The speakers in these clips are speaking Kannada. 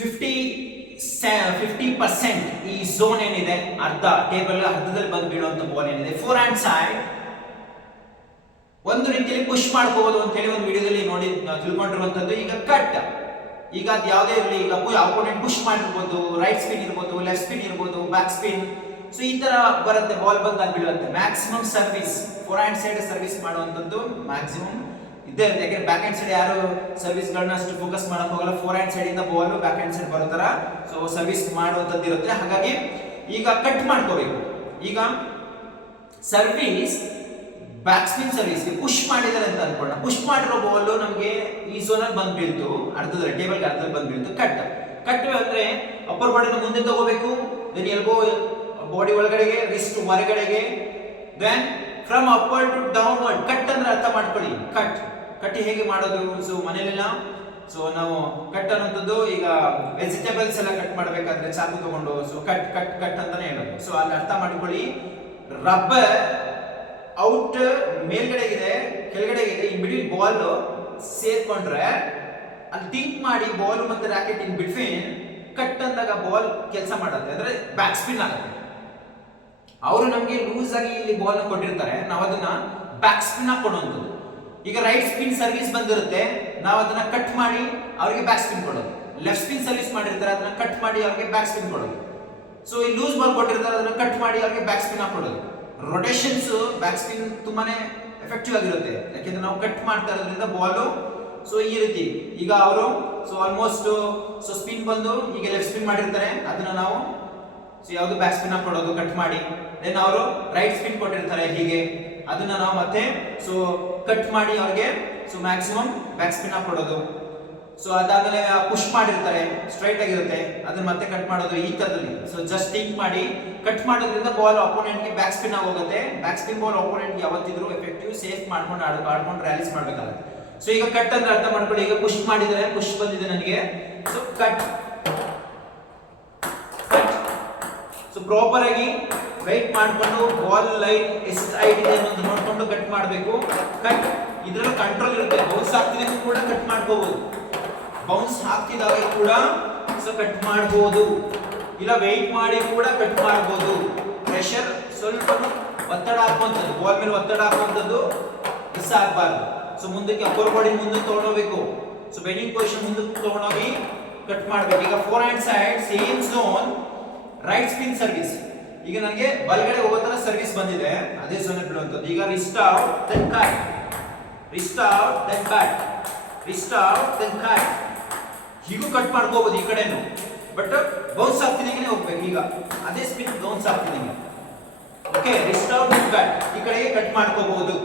50% ಈ ಝೋನ್ ಏನಿದೆ, ಅರ್ಧ ಟೇಬಲ್ ಅರ್ಧದಲ್ಲಿ ಬಂದು ಬೀಳುವಂತ ಬಾಲ್ ಏನಿದೆ, ಫೋರ್ ಹ್ಯಾಂಡ್ ಸೈಡ್ ಒಂದು ರೀತಿಯಲ್ಲಿ ಪುಷ್ ಮಾಡ್ಕೋಬಹುದು ಅಂತ ಹೇಳಿ ಒಂದು ವಿಡಿಯೋದಲ್ಲಿ ನೋಡಿ ತಿಳ್ಕೊಂಡಿರುವಂತದ್ದು. ಈಗ ಕಟ್, ಈಗ ಅದು ಯಾವುದೇ ಇರಲಿ, ಈಗ ಅಪೋನೆಂಟ್ ಪುಷ್ ಮಾಡಿರ್ಬೋದು, ರೈಟ್ ಸ್ಪಿನ್ ಇರ್ಬೋದು, ಲೆಫ್ಟ್ ಸ್ಪಿನ್ ಇರ್ಬೋದು, ಬ್ಯಾಕ್ ಸ್ಪಿನ್, ಸೊ ಈ ತರ ಬರುತ್ತೆ, ಬಾಲ್ ಬಂದು ಅಲ್ಲಿ ಬೀಳುತ್ತೆ. Maximum service forehand side service ಮಾಡುವಂತದ್ದು ಮ್ಯಾಕ್ಸಿಮಮ್ ಇದೇ ಇರುತ್ತೆ. ಯಾಕಂದ್ರೆ ಬ್ಯಾಕ್ ಹ್ಯಾಂಡ್ ಸೈಡ್ ಯಾರು ಸರ್ವಿಸ್ ಗಳನ್ನ ಅಷ್ಟು ಫೋಕಸ್ ಮಾಡಕ್ ಹೋಗಲ್ಲ, ಫೋರ್ ಹ್ಯಾಂಡ್ ಸೈಡ್ ಇಂದ ಬಾಲ್ ಬ್ಯಾಕ್ ಹ್ಯಾಂಡ್ ಸೈಡ್ ಬರುತ್ತರ ಸೊ ಸರ್ವಿಸ್ ಮಾಡುವಂತದ್ದು ಇರುತ್ತೆ. ಹಾಗಾಗಿ ಈಗ ಕಟ್ ಮಾಡ್ಕೋಬೇಕು. ಈಗ service back spin service push ಮಾಡಿದ್ದಾರೆ ಅಂತ ಅನ್ಕೊಳ್ಳೋಣ. ಪುಷ್ ಮಾಡಿರೋ ಬಾಲ್ ನಮಗೆ ಈ ಝೋನಲ್ಲಿ ಬಂದು ಬೀಳ್ತು, ಅರ್ಧದಲ್ಲಿ ಟೇಬಲ್ ಅರ್ಧದಲ್ಲಿ ಬಂದು ಬೀಳ್ತು. ಕಟ್ ಅಂದ್ರೆ ಅಪ್ಪರ್ ಬಾಡಿನ ಮುಂದೆ ತಗೋಬೇಕು, ದೆನ್ ಎಲ್ಬೋ ಬಾಡಿ ಒಳಗಡೆಗೆ, ರಿಸ್ಟ್ ಹೊರಗಡೆಗೆ, then from upward to downward. Cut ಅಂದ್ರೆ ಅರ್ಥ ಮಾಡ್ಕೊಳ್ಳಿ. ಕಟ್ ಹೇಗೆ ಮಾಡೋದು, ಸೊ ಮನೇಲೆಲ್ಲ ಸೊ ನಾವು ಕಟ್ ಅನ್ನೋಂಥದ್ದು, ಈಗ ವೆಜಿಟೇಬಲ್ಸ್ ಎಲ್ಲ ಕಟ್ ಮಾಡಬೇಕಾದ್ರೆ ಚಾಕು ತಗೊಂಡು ಸೊ ಕಟ್ ಅಂತಾನೆ ಹೇಳೋದು. ಸೊ ಅಲ್ಲಿ ಅರ್ಥ ಮಾಡ್ಕೊಳ್ಳಿ. ರಬ್ಬರ್ ಔಟ್ ಮೇಲ್ಗಡೆ ಇದೆ, ಕೆಳಗಡೆ ಇದೆ, ಇನ್ ಬಿಟ್ವೀನ್ ಬಾಲ್ ಸೇರ್ಕೊಂಡ್ರೆ ಅಲ್ಲಿ ಥಿಂಕ್ ಮಾಡಿ ಬಾಲ್ ಮತ್ತೆ ರಾಕೆಟ್ ಇನ್ ಬಿಟ್ವೀನ್ ಕಟ್ ಅಂದಾಗ ಬಾಲ್ ಕೆಲಸ ಮಾಡುತ್ತೆ, ಅಂದ್ರೆ ಬ್ಯಾಕ್ ಸ್ಪಿನ್ ಆಗುತ್ತೆ. ಅವರು ನಮಗೆ ಲೂಸ್ ಆಗಿ ಇಲ್ಲಿ ಬಾಲ್ ನ ಕೊಟ್ಟಿರ್ತಾರೆ, ನಾವು ಅದನ್ನ ಬ್ಯಾಕ್ ಸ್ಪಿನ್ ಕೊಡುವಂಥದ್ದು. ಈಗ ರೈಟ್ ಸ್ಪಿನ್ ಸರ್ವಿಸ್ ಬಂದಿರುತ್ತೆ, ನಾವು ಅದನ್ನ ಕಟ್ ಮಾಡಿ ಅವರಿಗೆ ಬ್ಯಾಕ್ ಸ್ಪಿನ್ ಕೊಡೋದು. ಲೆಫ್ಟ್ ಸ್ಪಿನ್ ಸರ್ವಿಸ್ ಮಾಡಿರ್ತಾರೆ, ಅದನ್ನ ಕಟ್ ಮಾಡಿ ಅವರಿಗೆ ಬ್ಯಾಕ್ ಸ್ಪಿನ್ ಕೊಡೋದು. ಸೊ ಈ ಲೂಸ್ ಬಾಲ್ ಕೊಟ್ಟಿರ್ತಾರೆ, ಅದನ್ನ ಕಟ್ ಮಾಡಿ ಅವರಿಗೆ ಬ್ಯಾಕ್ ಸ್ಪಿನ್ ಕೊಡೋದು. ರೊಟೇಷನ್ಸ್ ಬ್ಯಾಕ್ ಸ್ಪಿನ್ ತುಂಬಾನೇ ಎಫೆಕ್ಟಿವ್ ಆಗಿರುತ್ತೆ, ಯಾಕೆಂದ್ರೆ ನಾವು ಕಟ್ ಮಾಡ್ತಾ ಇರೋದ್ರಿಂದ ಬಾಲ್ ಸೊ ಈ ರೀತಿ. ಈಗ ಅವರು ಸೊ ಆಲ್ಮೋಸ್ಟ್ ಸೊ ಸ್ಪಿನ್ ಬಂದು ಈಗ ಲೆಫ್ಟ್ ಸ್ಪಿನ್ ಮಾಡಿರ್ತಾರೆ, ಅದನ್ನ ನಾವು ಸೊ ಯಾವುದು ಬ್ಯಾಕ್ ಸ್ಪಿನ್ ಕೊಡೋದು ಕಟ್ ಮಾಡಿ. ದೆನ್ ಅವರು ರೈಟ್ ಸ್ಪಿನ್ ಕೊಟ್ಟಿರ್ತಾರೆ ಹೀಗೆ, ಅದನ್ನ ನಾವು ಮತ್ತೆ ಸೊ ಕಟ್ ಮಾಡಿ ಅವ್ರಿಗೆ ಸೊ ಮ್ಯಾಕ್ಸಿಮಮ್ ಬ್ಯಾಕ್ ಸ್ಪಿನ್ ಕೊಡೋದು. ಸೊ ಅದಾದ್ಮೇಲೆ ಪುಷ್ ಮಾಡಿರ್ತಾರೆ ಸ್ಟ್ರೈಟ್ ಆಗಿರುತ್ತೆ, ಅದನ್ನ ಮತ್ತೆ ಕಟ್ ಮಾಡೋದು ಈ ತರದಲ್ಲಿ. ಸೊ ಜಸ್ಟ್ ಥಿಂಕ್ ಮಾಡಿ ಕಟ್ ಮಾಡೋದ್ರಿಂದ ಬಾಲ್ ಅಪೋನೆಂಟ್ ಗೆ ಬ್ಯಾಕ್ ಸ್ಪಿನ್ ಹೋಗುತ್ತೆ. ಬ್ಯಾಕ್ ಸ್ಪಿನ್ ಬಾಲ್ ಅಪೋನೆಂಟ್ ಗೆ ಯಾವತ್ತಿದ್ರು ಎಫೆಕ್ಟಿವ್ ಸೇಫ್ ಮಾಡ್ಕೊಂಡು ಆಡ್ಕೊಂಡು ರ್ಯಾಲೀಸ್ ಮಾಡ್ಬೇಕಾಗುತ್ತೆ. ಸೊ ಈಗ ಕಟ್ ಅಂದ್ರೆ ಅರ್ಥ ಮಾಡ್ಕೊಳ್ಳಿ. ಈಗ ಪುಷ್ ಮಾಡಿದ್ರೆ ಪುಷ್ ಬಂದಿದೆ ನನಗೆ, ಸೊ ಕಟ್. ಸೊ ಪ್ರಾಪರ್ ಆಗಿ ವೆಯ್ಟ್ ಮಾಡ್ಕೊಂಡು ಬಾಲ್ ಲೈನ್ ಎಷ್ಟು ಹೈಟ್ ಇದೆ ಅನ್ನೋದು ನೋಡ್ಕೊಂಡು ಕಟ್ ಮಾಡಬೇಕು. ಕಟ್ ಇದ್ರಲ್ಲಿ ಕಂಟ್ರೋಲ್ ಇರುತ್ತೆ, ಬೌನ್ಸ್ ಆಗ್ತಿದೆ ಕೂಡ ಕಟ್ ಮಾಡ್ಕೋಬಹುದು, ಬೌನ್ಸ್ ಹಾಕ್ತಿದಾಗ ಕೂಡ ಸೊ ಕಟ್ ಮಾಡಬಹುದು, ಇಲ್ಲ ವೆಯ್ಟ್ ಮಾಡಿ ಕೂಡ ಕಟ್ ಮಾಡಬಹುದು. ಪ್ರೆಷರ್ ಸ್ವಲ್ಪ ಒತ್ತಡ ಹಾಕುವಂಥದ್ದು, ಬಾಲ್ ಮೇಲೆ ಒತ್ತಡ ಹಾಕುವಂಥದ್ದು ಮಿಸ್ ಆಗಬಾರ್ದು. ಸೊ ಮುಂದಕ್ಕೆ ಅಪ್ಪರ್ ಬಾಡಿ ಮುಂದಕ್ಕೆ ತಗೊಂಡೋಗ್ಬೇಕು, ಸೊ ಬೆಂಡಿಂಗ್ ಪೊಸಿಷನ್ ಮುಂದಕ್ಕೆ ತಗೊಂಡೋಗಿ ಕಟ್ ಮಾಡಬೇಕು. ಈಗ four hand side same zone right spin service. ಈಗ ನನಗೆ ಬಲಗಡೆ ಹೋಗೋ ತರ ಸರ್ವಿಸ್ ಬಂದಿದೆ, ಅದೇ ಝೋನ್ ಬೀಳುವಂಥದ್ದು. ಈಗ wrist out then cut, wrist out then cut, wrist out then cut. ಹೀಗೂ ಕಟ್ ಮಾಡ್ಕೋಬಹುದು ಈ ಕಡೆನು, ಬಟ್ ಬೌನ್ಸ್ ಆಗ್ತಿದಂಗೆ ಹೋಗ್ಬೇಕು. ಈಗ ಅದೇ ಸ್ಪಿನ್ ಬೌನ್ಸ್ ಆಗ್ತಿದಂಗೆ. Okay, wrist out then cut, ಈ ಕಡೆಗೆ ಕಟ್ ಮಾಡ್ಕೋಬಹುದು.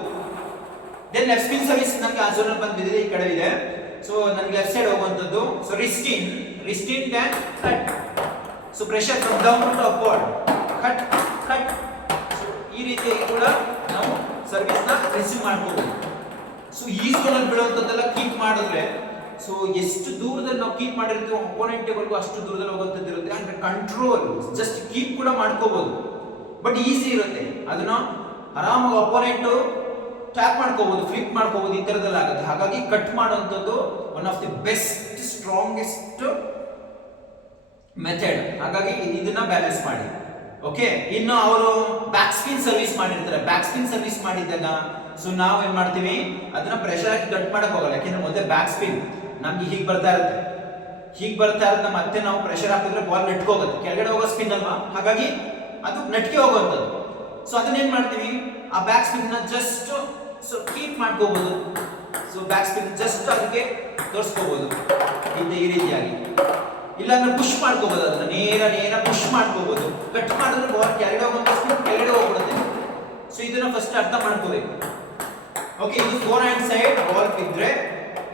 ದೆನ್ ಲೆಫ್ಟ್ ಸ್ಪಿನ್ ಸರ್ವಿಸ್ ನನಗೆ ಆ ಝೋನ್ ಬಂದು ಬಿದ್ದಿದೆ, ಈ ಕಡೆ ಇದೆ. ಸೊ ನನಗೆ ಲೆಫ್ಟ್ ಸೈಡ್ ಹೋಗುವಂಥದ್ದು. So wrist in then cut. So pressure from down to upward, cut cut. ಈ ರೀತಿಯಾಗಿ ಕೂಡ ನಾವು ಸರ್ವಿಸ್ ನ ರಿಸೀವ್ ಮಾಡ್ಕೋಬಹುದು. ಸೊ ಈ ಝೋನ್ ಅಲ್ಲಿ ಬೀಳುವಂತದ್ದೆಲ್ಲ ಕೀಪ್ ಮಾಡಿದ್ರೆ ಸೊ ಎಷ್ಟು ದೂರದಲ್ಲಿ ನಾವು ಕೀಪ್ ಮಾಡಿರ್ತೀವಿ ಅಪೋನೆಂಟ್ ವರ್ಗೂ ಅಷ್ಟು ದೂರದಲ್ಲಿ ಹೋಗುವಂತದ್ದು ಇರುತ್ತೆ. ಅಂದ್ರೆ ಕಂಟ್ರೋಲ್ ಜಸ್ಟ್ ಕೀಪ್ ಕೂಡ ಮಾಡ್ಕೋಬಹುದು, ಬಟ್ ಈಸಿ ಇರುತ್ತೆ. ಅದನ್ನ ಆರಾಮಾಗಿ ಅಪೋನೆಂಟ್ ಟ್ಯಾಪ್ ಮಾಡ್ಕೋಬಹುದು, ಫ್ಲಿಪ್ ಮಾಡ್ಕೋಬಹುದು, ಈ ತರದಲ್ಲಿ ಆಗುತ್ತೆ. ಹಾಗಾಗಿ ಕಟ್ ಮಾಡುವಂಥದ್ದು one of the best strongest method. ಹಾಗಾಗಿ ಇದನ್ನ ಬ್ಯಾಲೆನ್ಸ್ ಮಾಡಿ. ಓಕೆ, ಇನ್ನು ಅವರು ಬ್ಯಾಕ್ ಸ್ಪಿನ್ ಸರ್ವಿಸ್ ಮಾಡಿರ್ತಾರೆ. ಬ್ಯಾಕ್ ಸ್ಪಿನ್ ಸರ್ವಿಸ್ ಮಾಡಿದಾಗ ಸೊ ನಾವು ಏನ್ ಮಾಡ್ತೀವಿ, ಅದನ್ನ ಪ್ರೆಷರ್ ಹಾಕಿ ಕಟ್ ಮಾಡಕ್ ಹೋಗಲ್ಲ, ಯಾಕೆಂದ್ರೆ ಮೊದಲೇ ಬ್ಯಾಕ್ ಸ್ಪಿನ್ ನಮ್ಗೆ ಹೀಗೆ ಬರ್ತಾ ಇರುತ್ತೆ, ಮತ್ತೆ ನಾವು ಪ್ರೆಷರ್ ಹಾಕಿದ್ರೆ ಬಾಲ್ ನೆಟ್ಕೋಗುತ್ತೆ, ಕೆಳಗಡೆ ಹೋಗೋ ಸ್ಪಿನ್ ಅಲ್ವಾ, ಹಾಗಾಗಿ ಅದು ನೆಟ್ಗೆ ಹೋಗುವಂಥದ್ದು. ಸೊ ಅದನ್ನ ಏನ್ ಮಾಡ್ತೀವಿ, ಆ ಬ್ಯಾಕ್ ಸ್ಪಿನ್ ನ ಜಸ್ಟ್ ಸೊ ಕೀಪ್ ಮಾಡ್ಕೋಬಹುದು. ಸೊ ಬ್ಯಾಕ್ ಸ್ಪಿನ್ ಜಸ್ಟ್ ಅದಕ್ಕೆ ತೋರಿಸ್ಕೋಬಹುದು ಈ ರೀತಿಯಾಗಿ. ಇಲ್ಲ ಅಂದ್ರೆ ಪುಷ್ ಮಾಡ್ಕೋಬಹುದು, ಅದನ್ನ ನೇರ ಪುಷ್ ಮಾಡ್ಕೋಬಹುದು. ಕಟ್ ಮಾಡಿದ್ರೆ ಬಾಲ್ ಕೆಳಗಡೆ ಹೋಗ್ಬಿಡುತ್ತೆ. ಸೊ ಇದನ್ನ ಫಸ್ಟ್ ಅರ್ಥ ಮಾಡ್ಕೋಬೇಕು. ಓಕೆ, ಇದು ಫೋರ್ ಹ್ಯಾಂಡ್ ಸೈಡ್ ಬಾಲ್ ಬಿದ್ರೆ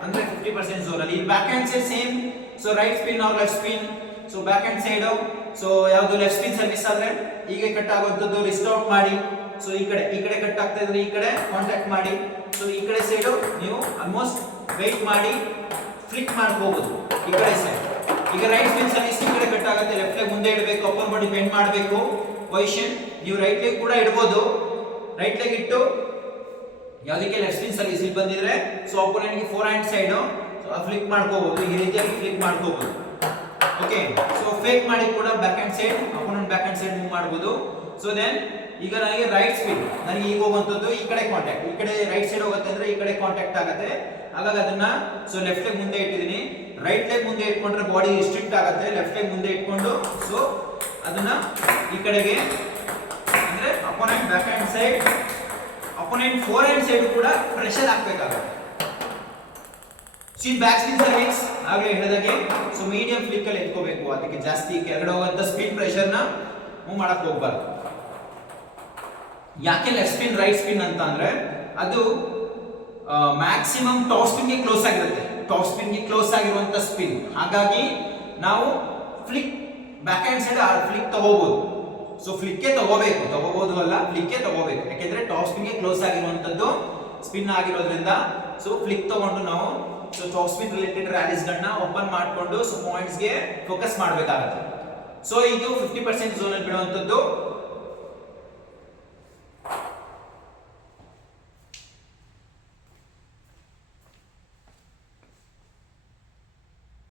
ಅಂದ್ರೆ 50% ಝೋನ್ ಅಲ್ಲಿ. Backhand side same. So right spin or left spin. So backhand side so ಯಾವುದು ಲೆಫ್ಟ್ ಸ್ಪಿನ್ ಸರ್ವಿಸ್ ಆದ್ರೆ ಹೀಗೆ ಕಟ್ ಆಗುವಂತದ್ದು, ರಿಸ್ಟ್ ಔಟ್ ಮಾಡಿ. ಸೊ ಈ ಕಡೆ ಕಟ್ ಆಗ್ತಾ ಇದ್ರೆ ಈ ಕಡೆ ಕಾಂಟ್ಯಾಕ್ಟ್ ಮಾಡಿ. ಸೊ ಈ ಕಡೆ ಸೈಡ್ ನೀವು ಆಲ್ಮೋಸ್ಟ್ ವೆಯ್ಟ್ ಮಾಡಿ ಫ್ಲಿಕ್ ಮಾಡ್ಕೋಬಹುದು ಈ ಕಡೆ ಸೈಡ್. ಈಗ ರೈಟ್ ಸ್ಪಿನ್ ಸರ್ವಿಸ್ ಈ ಕಡೆ ಕಟ್ ಆಗುತ್ತೆ, ಲೆಫ್ಟ್ ಲೆಗ್ ಮುಂದೆ ಇಡಬೇಕು, ಅಪ್ಪರ್ ಬಾಡಿ ಬೆಂಡ್ ಮಾಡಬೇಕು ಪೊಸಿಷನ್. ನೀವು ರೈಟ್ ಲೆಗ್ ಕೂಡ ಇಡಬಹುದು, ರೈಟ್ ಲೆಗ್ ಇಟ್ಟು ಯಾವುದಕ್ಕೆ ಲೆಫ್ಟ್ ಸ್ಪಿನ್ ಸರ್ವಿಸ್ ಇಲ್ಲಿ ಬಂದಿದ್ರೆ ಸೊ ಅಪೋನೆಂಟ್ ಗೆ ಫೋರ್ ಹ್ಯಾಂಡ್ ಸೈಡ್ ಫ್ಲಿಕ್ ಮಾಡ್ಕೋಬಹುದು, ಈ ರೀತಿಯಾಗಿ ಫ್ಲಿಕ್ ಮಾಡ್ಕೋಬಹುದು. ಓಕೆ. ಸೊ ಫೇಕ್ ಮಾಡಿ ಕೂಡ back hand side opponent back hand side move ಮಾಡಬಹುದು. ಸೊ ದೆನ್ ಈಗ ನನಗೆ ರೈಟ್ ಸ್ಪಿನ್, ನನಗೆ ಈಗ ಹೋಗುವಂತದ್ದು ಈ ಕಡೆ ಕಾಂಟ್ಯಾಕ್ಟ್, ಈ ಕಡೆ ರೈಟ್ ಸೈಡ್ ಹೋಗುತ್ತೆ ಅಂದ್ರೆ ಈ ಕಡೆ ಕಾಂಟ್ಯಾಕ್ಟ್ ಆಗುತ್ತೆ. ಹಾಗಾಗಿ ಅದನ್ನ ಸೊ ಲೆಫ್ಟ್ ಲೆಗ್ ಮುಂದೆ ಇಟ್ಟಿದ್ದೀನಿ. ರೈಟ್ ಲೆಗ್ ಮುಂದೆ ಇಟ್ಕೊಂಡ್ರೆ ಬಾಡಿ ರಿಸ್ಟ್ರಿಕ್ಟ್ ಆಗುತ್ತೆ. ಲೆಫ್ಟ್ ಲೆಗ್ ಮುಂದೆ ಇಟ್ಕೊಂಡು ಸೊ ಅದನ್ನ ಈ ಕಡೆಗೆ ಅಂದ್ರೆ opponent back hand side, opponent four hand side ಕೂಡ ಪ್ರೆಷರ್ ಹಾಕಬೇಕಾಗುತ್ತೆ. ಸಿ ಬ್ಯಾಕ್ ಸ್ಪಿನ್ ಸರ್ವಿಸ್ ಆಗಲೇ ಹೇಳಿದಾಗೆ ಸೊ ಮೀಡಿಯಂ ಫ್ಲಿಕ್ ಅಲ್ಲಿ ಎತ್ಕೋಬೇಕು. ಅದಕ್ಕೆ ಜಾಸ್ತಿ ಕೆಳಗಡೆ ಹೋಗುವಂತ ಸ್ಪಿನ್ ಪ್ರೆಷರ್ ನ ಮೂವ್ ಮಾಡಕ್ ಹೋಗ್ಬಾರ್ದು. ಯಾಕೆ ಲೆಫ್ಟ್ ಸ್ಪಿನ್ ರೈಟ್ ಸ್ಪಿನ್ ಅಂತ ಅಂದ್ರೆ ಅದು ಮ್ಯಾಕ್ಸಿಮಮ್ ಟಾಪ್ ಸ್ಪಿನ್ ಗೆ ಕ್ಲೋಸ್ ಆಗಿರುತ್ತೆ. ಟಾಪ್ ಸ್ಪಿನ್ ಗೆ ಕ್ಲೋಸ್ ಆಗಿರುವಂತ ಸ್ಪಿನ್. ಹಾಗಾಗಿ ನಾವು flick back hand side flick ತಗೋಬಹುದು. ಸೊ ಫ್ಲಿಕ್ ತಗೋಬಹುದು ಅಲ್ಲ, ಫ್ಲಿಕ್ ತಗೋಬೇಕು. ಯಾಕೆಂದ್ರೆ ಟಾಪ್ ಸ್ಪಿನ್ ಗೆ ಕ್ಲೋಸ್ ಆಗಿರುವಂತದ್ದು ಸ್ಪಿನ್ ಆಗಿರೋದ್ರಿಂದ ಸೊ ಫ್ಲಿಕ್ ತಗೊಂಡು ನಾವು so top spin related rallies ಗಳನ್ನ ಓಪನ್ ಮಾಡಿಕೊಂಡು ಸೊ ಪಾಯಿಂಟ್ಸ್ ಗೆ ಫೋಕಸ್ ಮಾಡಬೇಕಾಗುತ್ತೆ. ಸೊ ಇದು 50% ಝೋನ್ ಅಲ್ಲಿ ಬಿಡುವಂತದ್ದು